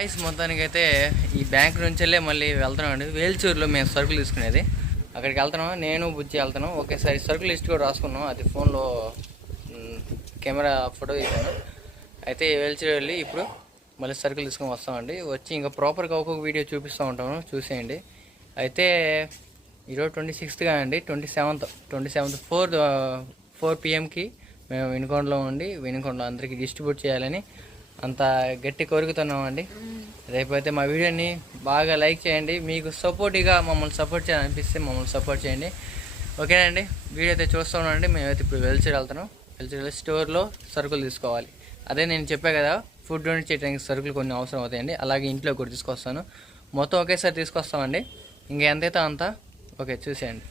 Guys మొత్తానికి అయితే ఈ బ్యాంక్ నుంచి వెళ్ళే మళ్ళీ వెళ్తున్నాం అండి వేల్చూరులో మేము సరుకులు తీసుకునేది. అక్కడికి వెళ్తున్నాం నేను బుజ్జి వెళ్తున్నాం ఒకేసారి సరుకులు లిస్ట్ కూడా రాసుకున్నాం అది ఫోన్లో కెమెరా ఫోటో తీసాను. అయితే వేల్చూరు వెళ్ళి ఇప్పుడు మళ్ళీ సరుకులు తీసుకొని వస్తామండి. వచ్చి ఇంకా ప్రాపర్గా ఒక్కొక్క వీడియో చూపిస్తూ ఉంటాము. చూసేయండి. అయితే ఈరోజు ట్వంటీ సిక్స్త్ అండి. Twenty seventh twenty seventh four four పిఎంకి మేము వినుకొండలో ఉండి వినుకొండలో అందరికీ డిస్ట్రిబ్యూట్ చేయాలని అంత గట్టి కోరుకుతున్నామండి రేపైతే మా వీడియోని బాగా లైక్ చేయండి. మీకు సపోర్టివ్గా మమ్మల్ని సపోర్ట్ చేయాలనిపిస్తే మమ్మల్ని సపోర్ట్ చేయండి. ఓకేనండి వీడియో అయితే చూస్తూ ఉండండి. మేమైతే ఇప్పుడు వెల్చర్ వెళ్తున్నాం. వెళ్ళి స్టోర్లో సరుకులు తీసుకోవాలి. అదే నేను చెప్పా కదా ఫుడ్ డొనేట్ చేయడానికి సరుకులు కొన్ని అవసరం అవుతాయండి. అలాగే ఇంట్లో కూడా తీసుకొస్తాను. మొత్తం ఒకేసారి తీసుకొస్తామండి. ఇంకా ఎంతైతే అంత ఓకే చూసేయండి.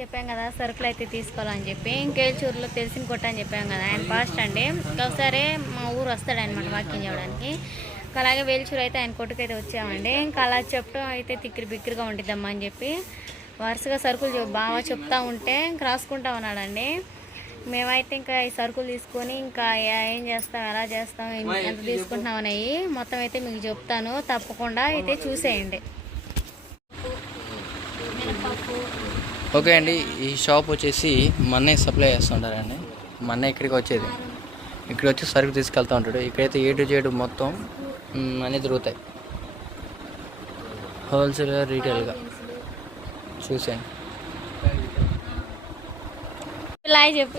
చెప్పాం కదా సరుకులు అయితే తీసుకోవాలని చెప్పి. ఇంకేల్చూరులో తెలిసిన కొట్ట అని చెప్పాం కదా ఆయన ఫాస్ట్ అండి. ఒకసారి మా ఊరు వస్తాడనమాట వాకింగ్ చేయడానికి. అలాగే వేల్చూరు అయితే ఆయన కొట్టుకైతే వచ్చామండి. ఇంకా అలా చెప్పడం అయితే తిక్కిరి బిక్కిరిగా ఉండిద్దమ్మా అని చెప్పి. వరుసగా సరుకులు బాగా చెప్తా ఉంటే ఇంక రాసుకుంటా ఉన్నాడండి. మేమైతే ఇంకా ఈ సరుకులు తీసుకొని ఇంకా ఏ- చేస్తాం ఎలా చేస్తాం ఎంత తీసుకుంటున్నాం అనేవి మొత్తం అయితే మీకు చెప్తాను. తప్పకుండా అయితే చూసేయండి. మినపప్పు. ఓకే అండి ఈ షాప్ వచ్చేసి మన్నే సప్లై చేస్తుంటారండి. మన్నే ఇక్కడికి వచ్చేది. ఇక్కడ వచ్చి సరుకు తీసుకెళ్తూ ఉంటాడు. ఇక్కడైతే ఏ టు జేడు మొత్తం అన్నీ దొరుకుతాయి. హోల్సేల్గా రీటైల్గా చూసాను లాయ్ చెప్పు.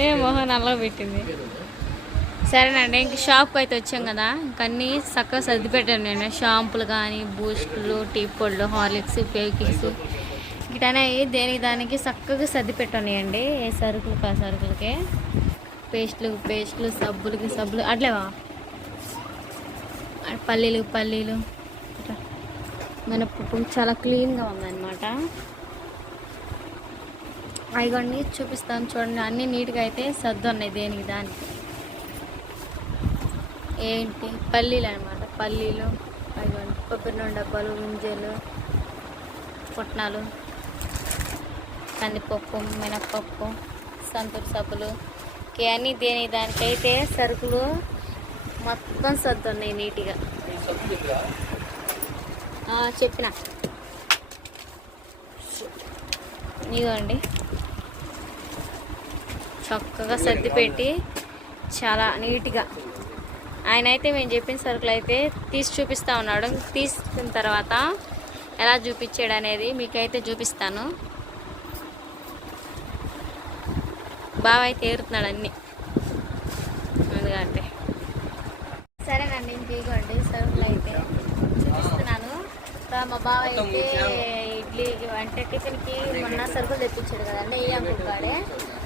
ఏ మొహన్ అలా పెట్టింది. సరేనండి ఇంక షాప్కి అయితే వచ్చాం కదా. ఇంక అన్నీ చక్కగా సర్ది పెట్టాను నేను. షాంపులు కానీ బూస్టులు టీ పొడులు హార్లిక్స్ పేకిక్స్ ఇటనేవి దేనికి దానికి చక్కగా సర్ది పెట్టానండి ఏ సరుకులు కా సరుకులకి. పేస్ట్లు పేస్ట్లు సబ్బులకి సబ్బులు. అట్లేవా పల్లీలు పల్లీలు. ఇట్లా. మినపప్పు చాలా క్లీన్గా ఉందన్నమాట. అవి చూపిస్తాను చూడండి. అన్నీ నీట్గా అయితే సర్దు ఉన్నాయి దేనికి దానికి. ఏంటి? పల్లీలు అనమాట పల్లీలు అవిగోండి కొబ్బరి నూనె డబ్బాలు ముంజలు పుట్నాలు కందిపప్పు మినప్పప్పు సంతూర్ సబ్బులు. ఇవన్నీ దేని దానికైతే సరుకులు మొత్తం సర్దు ఉన్నాయి నీట్గా చెప్పిన. ఇదిగోండి. చక్కగా సర్ది పెట్టి చాలా నీట్గా. ఆయన అయితే మేము చెప్పిన సరుకులు అయితే తీసి చూపిస్తా ఉన్నాడు. తీసుకున్న తర్వాత ఎలా చూపించాడు అనేది మీకైతే చూపిస్తాను. బాగా అయితే ఏరుతున్నాడు అన్నీ. ఎందుకంటే సరేనండి ఇంక ఇదిగోండి సరుకులు అయితే చూపిస్తున్నాను. మా బావ అయితే ఇడ్లీ అంటే టిఫిన్కి మొన్న సరుకులు తెప్పించాడు కదండి అంకుల్ కాడే.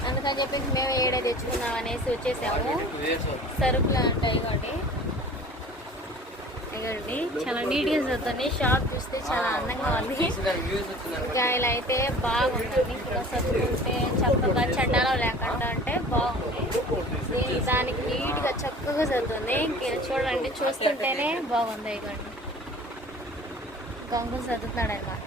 అందుకని చెప్పేసి మేము ఏడే తెచ్చుకున్నాం అనేసి వచ్చేసాము. సరుకులు అంటే ఇవ్వండి. ఇవ్వండి. చాలా నీట్గా చదువుతుంది షాప్ చూస్తే చాలా అందంగా ఉంది. ఇంకా ఇలా అయితే బాగుంటుంది. ఇక్కడ చదువుకుంటే చక్కగా చెడ్డాలో లేకుండా అంటే బాగుంది. దానికి నీట్గా చక్కగా చదువుతుంది ఇంక చూడండి. చూస్తుంటేనే బాగుంది. ఇవ్వండి గంగులు చదువుతున్నాడు అనమాట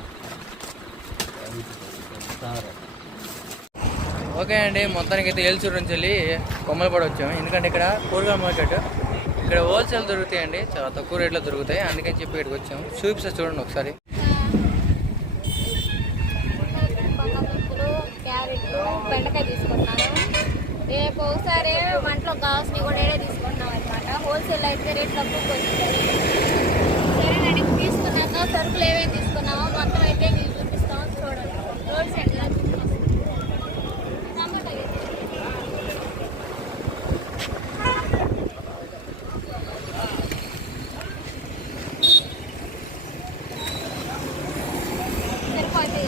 ఓకే అండి మొత్తానికి అయితే ఏల్చూరు నుంచి వెళ్ళి కొమ్మలపాడు వచ్చాము. ఎందుకంటే ఇక్కడ కూరగాయల మార్కెట్ ఇక్కడ హోల్సేల్ దొరుకుతాయండి చాలా తక్కువ రేట్లో దొరుకుతాయి. అందుకని చెప్పి ఇక్కడికి వచ్చాము. చూపిస్తా చూడండి ఒకసారి. క్యారెట్లు బెండకాయ తీసుకుంటున్నాను రేపు ఒకసారి వంటలో కావాల్సినవి కూడా ఏడే తీసుకుంటున్నాం అనమాట హోల్సేల్ అయితే రేట్ తక్కువ వస్తుంది సరేనండి తీసుకున్నాక సరుకులు ఏమేమి తీసుకున్నామో మొత్తం అయితే మీకు చూపిస్తాం చూడండి రోడ్ సైడ్ ఇలా చూపిస్తాం టమాటా అయితే. సరిపోతాయి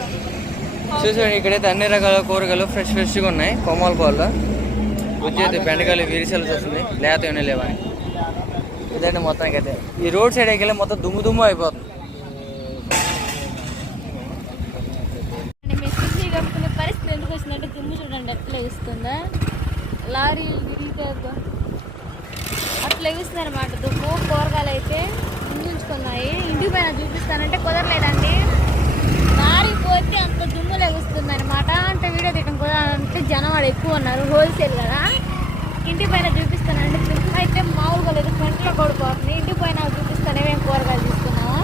చూసాడు ఇక్కడైతే అన్ని రకాల కూరగాయలు ఫ్రెష్ ఫ్రెష్గా ఉన్నాయి. కొమ్మల కోళ్ళ వచ్చేది బెండకాయలు విరిసెలు చూస్తుంది. లేత ఏమైనా లేవని ఇదండి మొత్తానికి అయితే ఈ రోడ్ సైడ్ వెళ్ళి మొత్తం దుమ్ము దుమ్ము అయిపోతుంది. పరిస్థితి ఎందుకు దుమ్ము చూడండి ఎట్లా లారీ అట్లా ఎగుస్తుంది అనమాట దుమ్ము కూరగాయలు అయితే ముందుంచుకున్నాయి. ఇంటికి పైన చూపిస్తానంటే కుదరలేదండి. లారీ పోతే అంత దుమ్ము లెగుస్తుంది అనమాట అంటే వీడియో తీయడం అంటే జనం వాడు ఎక్కువ ఉన్నారు హోల్సేల్ కదా. ఇంటి పైన చూపిస్తానండి. దుమ్ము అయితే మామూలుగా లేదు ఫ్రంట్లో కొడుకోవాలి ఇంటి పైన చూపిస్తానే మేము కూరగాయలు తీసుకున్నాము.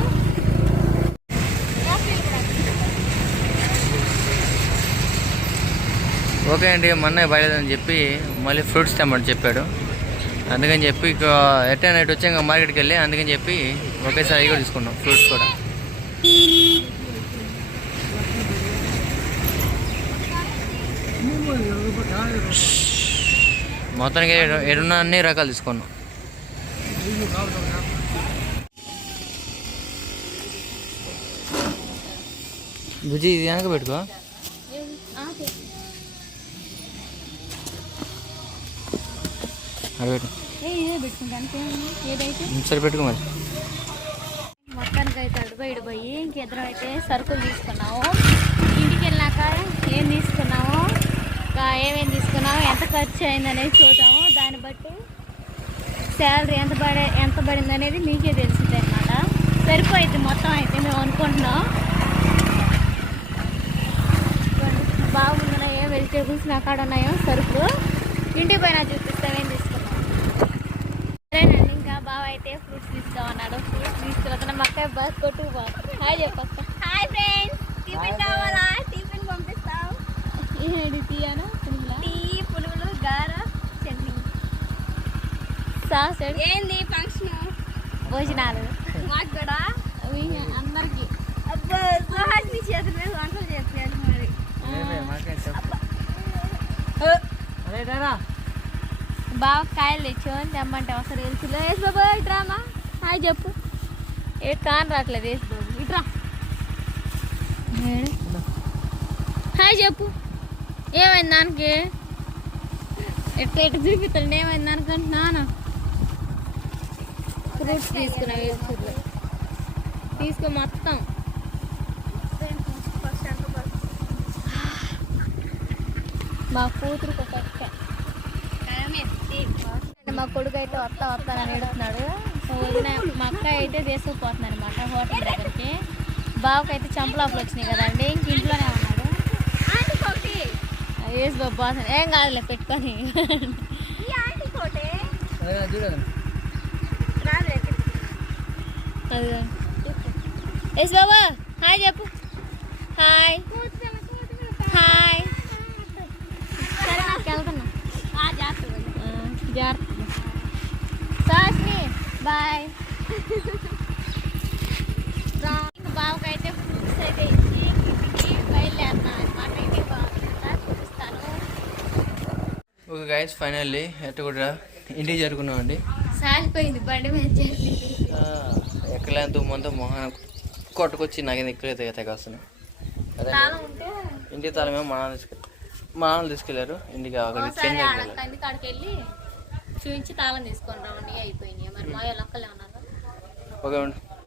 ఓకే అండి మొన్న బయలుదేరని చెప్పి మళ్ళీ ఫ్రూట్స్ తెమ్మని చెప్పాడు. అందుకని చెప్పి ఇక ఎట్లా నైట్ వచ్చాక మార్కెట్కి వెళ్ళి అందుకని చెప్పి ఒకేసారి కూడా తీసుకున్నాం ఫ్రూట్స్ కూడా. మొత్తానికి ఎడున్న ఏడున్న అన్ని రకాలు తీసుకున్నాం. బుజ్జి ఇది వెనక పెట్టుకో. అది పెట్టు. ఏ సరే పెట్టుకో మరి. మొత్తానికి అయితే అడిపోయి పోయి ఇంకిద్దరం అయితే సరుకులు తీసుకున్నాము. ఇంటికి వెళ్ళాక ఏం తీసుకున్నావు ఏమేమి తీసుకున్నాము ఎంత ఖర్చు అయిందనేది చూద్దాము. దాన్ని బట్టి శాలరీ ఎంత పడే ఎంత పడింది అనేది మీకే తెలుస్తుంది అనమాట సరిపోయింది మొత్తం అయితే మేము అనుకుంటున్నాం. బాగుంది ఏ వెజిటేబుల్స్ నా కాడ ఉన్నాయో సరుకులు ఇంటికి పైన చూపిస్తాం ఏం తీసుకున్నాం. సరేనండి ఇంకా బావ అయితే ఫ్రూట్స్ తీసుకోమన్నాడు ఫ్రూట్స్ తీసుకున్న మక్క అక్క బస్ కొట్టుకు హాయ్ చెప్పక్క. సాస్ ఏంది ఫంక్షన్? భోజనాలు. మాకు కూడా? అందరికి. అబ్బా సుహాసిని చేతుల మీద వంటలు చేస్తున్నారు మరి. బావ కాయలు తెచ్చుకొని తెమ్మంటే ఒకసారి తెలుసులో వేసి బాబా ఇట్రామా హాయ్ చెప్పు. ఏ కాన్ రావట్లేదు వేసి బాబు. ఇట్రా. హాయ్ చెప్పు. ఏమైంది దానికి? ఎట్లా ఎట్లా చూపిస్తాడు ఏమైంది దానికి అంటున్నాను ఫ్రూట్స్ తీసుకున్నా వేసుకుర్లో తీసుకో మొత్తం. మా కూతురుకి ఒక అక్క. అంటే మా కొడుకు అయితే వస్తా వస్తానని వదిన మా అక్క అయితే తీసుకుపోతుంది అనమాట హోటల్ దగ్గరికి. బావకి అయితే చంపలాపులు వచ్చినాయి కదండి ఇంక ఇంట్లోనే ఉన్నాడు. వేసి బాబు ఏం కాదులే పెట్టుకొని ఈ ఆంటీ కోటే చూడండి రాదు అది వేసి బాబా హాయ్ చెప్పు. హాయ్. హాయ్. సరే నాకు వెళ్తున్నా. జాగ్రత్త బాయ్. బావకైతే ఫ్రూట్స్ అయితే ఇచ్చి ఇంటికి బయలుదేరుతాను అనమాట ఇంటికి చూపిస్తాను. ఓకే గైస్ ఫైనల్లీ ఎట్ట కూడా ఇంటికి జరుపుకున్నామండి సాలిపోయింది బండి మీద ఎక్కలేంత ముందు మొహం కొట్టుకొచ్చి నాకు ఎక్కలేదు తెగ వస్తున్నాయి అదే తాళం ఉంటే ఇంటికి తాళమేమో మా నాన్న తీసుకెళ్ళి మా నాన్న తీసుకెళ్ళారు. ఇంటికి కాడికి వెళ్ళి చూపించి తాళం తీసుకొని రావండి అయిపోయినాయి. మరి మా ఒక్కలే ఉన్నారు ఓకే అండి